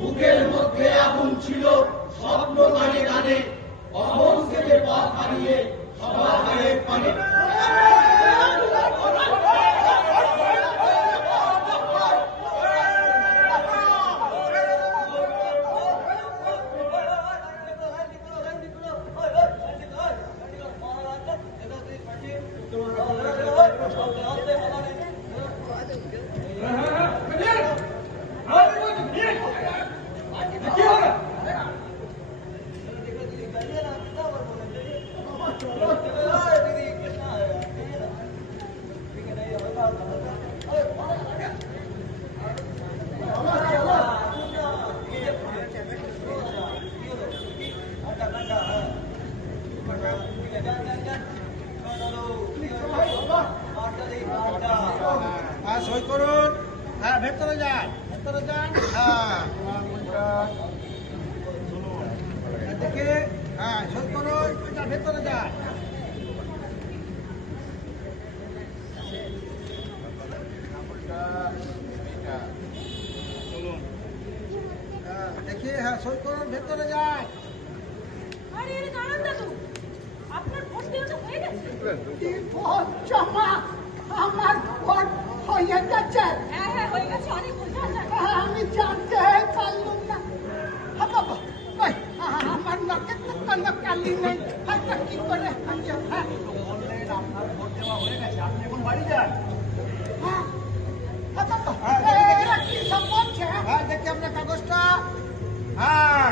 বুকের মধ্যে আগুন ছিল, স্বপ্ন গানে গানে, অমর থেকে পথ হারিয়ে সবার গায়ের পানে। সই করুন। হ্যাঁ, ভেতরে যান, ভেতরে যান। হ্যাঁ, দেখে হ্যাঁ সই করুন, ভেতরে যান। দেখি হ্যাঁ সই করুন, ভেতরে যান। আরে আরে দাঁড়ান দাদু, আপনার ভোট দেওয়া তো হয়ে গেছে। আমার ভোট হয়ে গেছে। হ্যাঁ হ্যাঁ হয়ে গেছে, অনেক বোঝা যায়। আমি জানতে পারলাম না। বাবা ভাই, আমার নাকে তো কোনো কালি নেই, হাতটা কি করে হ্যাঁ বললেন আপনার ভোট দেওয়া হয়ে গেছে, আপনি এখন বাড়ি যান। হ্যাঁ বাবা, এরা কি সব বলছে? হ্যাঁ, দেখি আপনার কাগজটা। হ্যাঁ,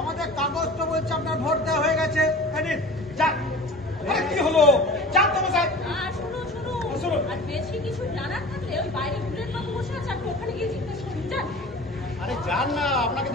আমাদের কাগজটা বলছে আপনার ভোট দেওয়া হয়ে গেছে। যান। আরে কি হলো? যান তো মশাই। আর শুনুন শুনুন। শুনুন, আর বেশি কিছু জানার থাকলে ওই বাইরে বুলেট বাবু বসে আছে, আপনি ওখানে গিয়ে জিজ্ঞেস করুন। যান। আরে যান না, আপনাকে তো